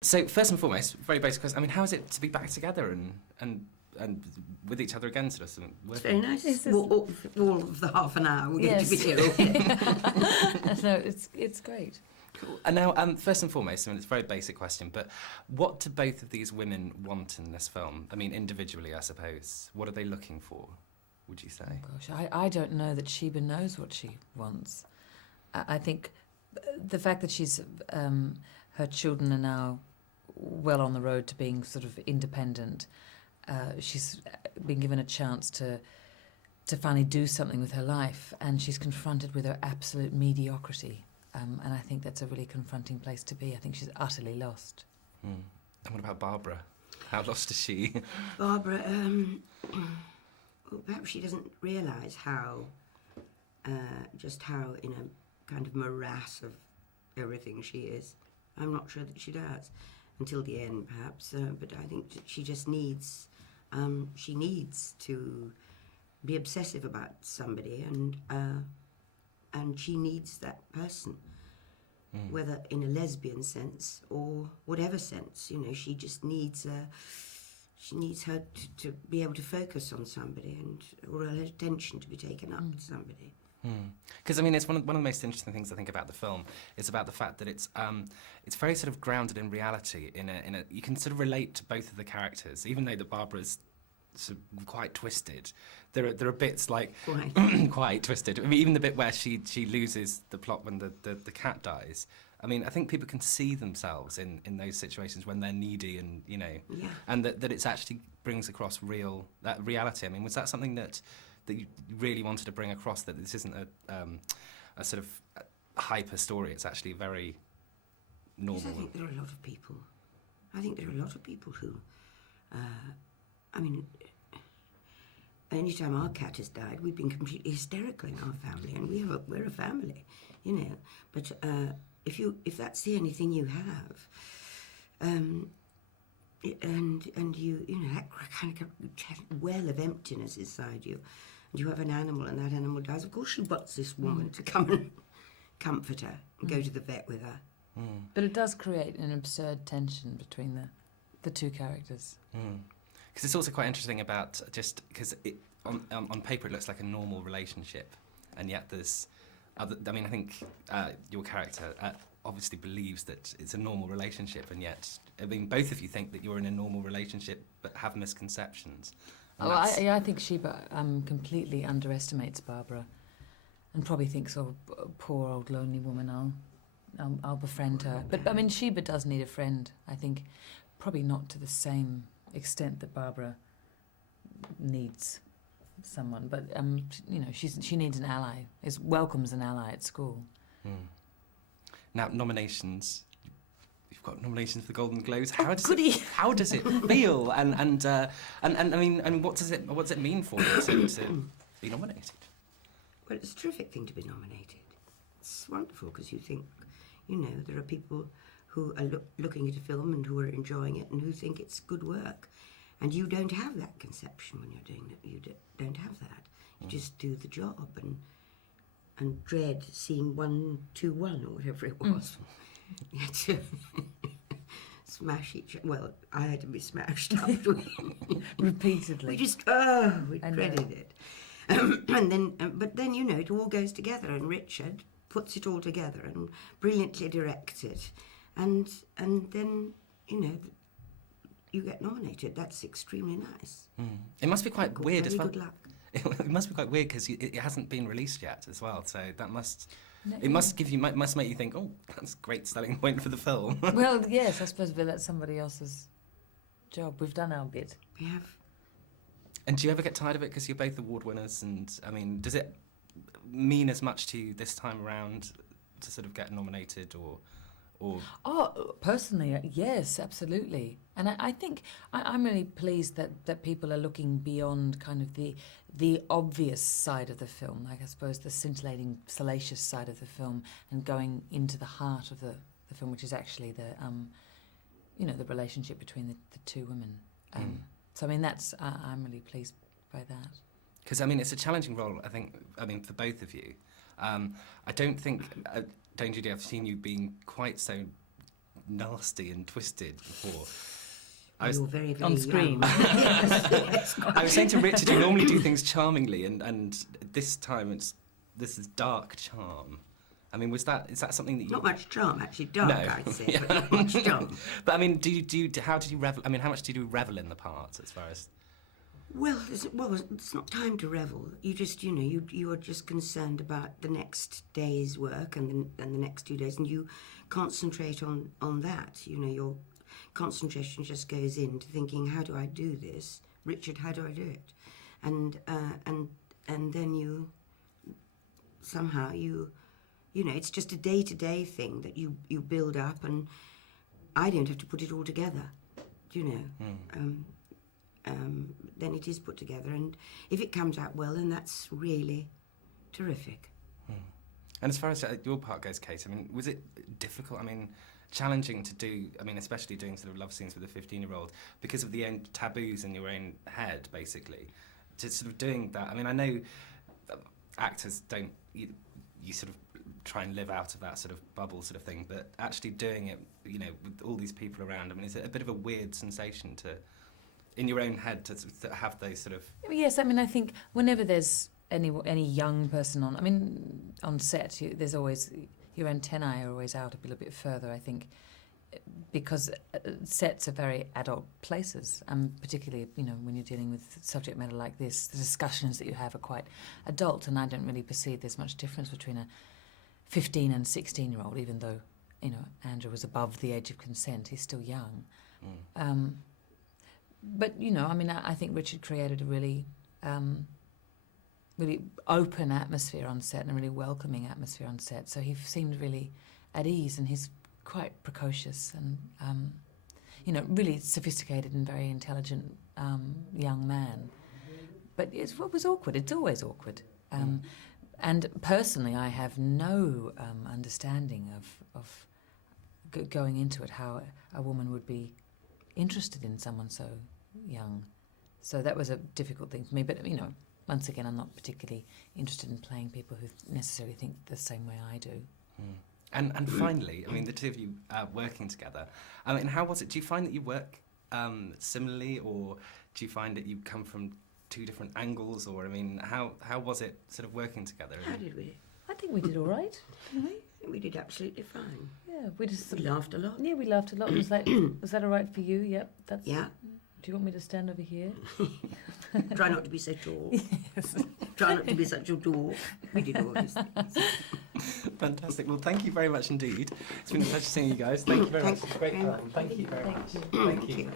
So first and foremost, very basic question. I mean, how is it to be back together and with each other again, sort of something? It's very nice. All of the half an hour we're going to be doing. No, it's great. Cool. And now, first and foremost, I mean, it's a very basic question, but what do both of these women want in this film? I mean, individually, I suppose. What are they looking for, would you say? Oh, gosh, I don't know that Sheba knows what she wants. I think the fact that she's her children are now well on the road to being sort of independent. She's been given a chance to finally do something with her life, and she's confronted with her absolute mediocrity. And I think that's a really confronting place to be. I think she's utterly lost. And what about Barbara? How lost is she? Barbara, well, perhaps she doesn't realise how, just how in a kind of morass of everything she is. I'm not sure that she does, until the end perhaps, but I think that she just needs, she needs to be obsessive about somebody, and she needs that person, whether in a lesbian sense or whatever sense. You know, she just needs she needs her to be able to focus on somebody, and or her attention to be taken up with somebody. Because I mean, it's one of the most interesting things I think about the film is about the fact that it's very sort of grounded in reality. In a you can sort of relate to both of the characters, even though that Barbara's sort of quite twisted. There are bits like quite twisted. I mean, even the bit where she loses the plot when the cat dies. I mean, I think people can see themselves in those situations when they're needy, and you know, and that it's actually brings across reality. I mean, was that something that you really wanted to bring across, that this isn't a sort of hyper story, it's actually very normal? Yes, I think there are a lot of people. I think there are a lot of people who, I mean, any time our cat has died, we've been completely hysterical in our family, and we're a family, you know. But if that's the only thing you have, and you know, that kind of well of emptiness inside you, and you have an animal, and that animal dies, of course she wants this woman to come and comfort her and go to the vet with her. But it does create an absurd tension between the two characters. Because it's also quite interesting about just because on paper it looks like a normal relationship, and yet there's other. I mean, I think your character obviously believes that it's a normal relationship, and yet I mean both of you think that you're in a normal relationship but have misconceptions. I think Sheba completely underestimates Barbara, and probably thinks, "Oh, poor old lonely woman. I'll befriend her." But I mean, Sheba does need a friend. I think probably not to the same extent that Barbara needs someone, but you know, she needs an ally. Welcomes an ally at school. Now, nominations. You've got nominations for the Golden Globes. How does it feel? And I mean, what does it mean for you to be nominated? Well, it's a terrific thing to be nominated. It's wonderful because you think, you know, there are people who are looking at a film and who are enjoying it and who think it's good work. And you don't have that conception when you're doing it. You don't have that. You just do the job and dread seeing 1-2-1 or whatever it was. You had to smash each other. Well, I had to be smashed up. Repeatedly. We dreaded it. And then, but then, you know, it all goes together, and Richard puts it all together and brilliantly directs it. And then, you know, you get nominated. That's extremely nice. It must be quite weird as well. Good luck. It must be quite weird because it hasn't been released yet as well. So that must must make you think, oh, that's a great selling point for the film. Well, yes, I suppose that's somebody else's job. We've done our bit. We have. And do you ever get tired of it because you're both award winners? And I mean, does it mean as much to you this time around to sort of get nominated or? Oh, personally, yes, absolutely. And I think I'm really pleased that people are looking beyond kind of the obvious side of the film, like I suppose the scintillating, salacious side of the film, and going into the heart of the film, which is actually the the relationship between the two women. So I mean, I'm really pleased by that. Because I mean, it's a challenging role. I mean, for both of you. I don't think, Dame Judy, I've seen you being quite so nasty and twisted before. You're very, very on screen. young. Yes, I was saying to Richard, you normally do things charmingly, and this time this is dark charm. I mean, is that something that you... Not much charm, actually. Dark, No. I'd say, Yeah. but not much charm. But I mean, how did you revel? I mean, how much do you revel in the part as far as... Well, it's not time to revel. You just, you are just concerned about the next day's work and the next 2 days, and you concentrate on that. Your concentration just goes into thinking, how do I do this? Richard, how do I do it? And then you somehow it's just a day-to-day thing that you build up, and I don't have to put it all together, then it is put together, and if it comes out well, then that's really terrific. And as far as your part goes, Kate, I mean, was it difficult? I mean, challenging to do, I mean, especially doing sort of love scenes with a 15-year-old because of the own taboos in your own head, basically, to sort of doing that. I mean, I know actors don't, you sort of try and live out of that sort of bubble sort of thing, but actually doing it, with all these people around, I mean, is it a bit of a weird sensation to, in your own head, to have those sort of... Yes, I mean, I think whenever there's any young person on set, there's always, your antennae are always out a little bit further, I think, because sets are very adult places, particularly, when you're dealing with subject matter like this, the discussions that you have are quite adult, and I don't really perceive there's much difference between a 15 and 16-year-old, even though, Andrew was above the age of consent, he's still young. But, I think Richard created a really, really open atmosphere on set and a really welcoming atmosphere on set. So he seemed really at ease, and he's quite precocious and, really sophisticated and very intelligent young man. But it was awkward. It's always awkward. And personally, I have no understanding of going into it, how a woman would be interested in someone so young. So that was a difficult thing for me. But, once again, I'm not particularly interested in playing people who necessarily think the same way I do. And finally, I mean, the two of you working together, I mean, how was it? Do you find that you work similarly, or do you find that you come from two different angles, or, I mean, how was it sort of working together? How did we? I think we did all right, didn't we? I think we did absolutely fine. Yeah, we just... We laughed a lot. Yeah, we laughed a lot. Was that all right for you? Yep. Yeah. Do you want me to stand over here? Try not to be so tall. Yes. Try not to be such a dwarf. We did all these things. Fantastic. Well, thank you very much indeed. It's been a pleasure seeing you guys. Thank you very much. It's great Thank fun. Thank you very much. you. Thank you.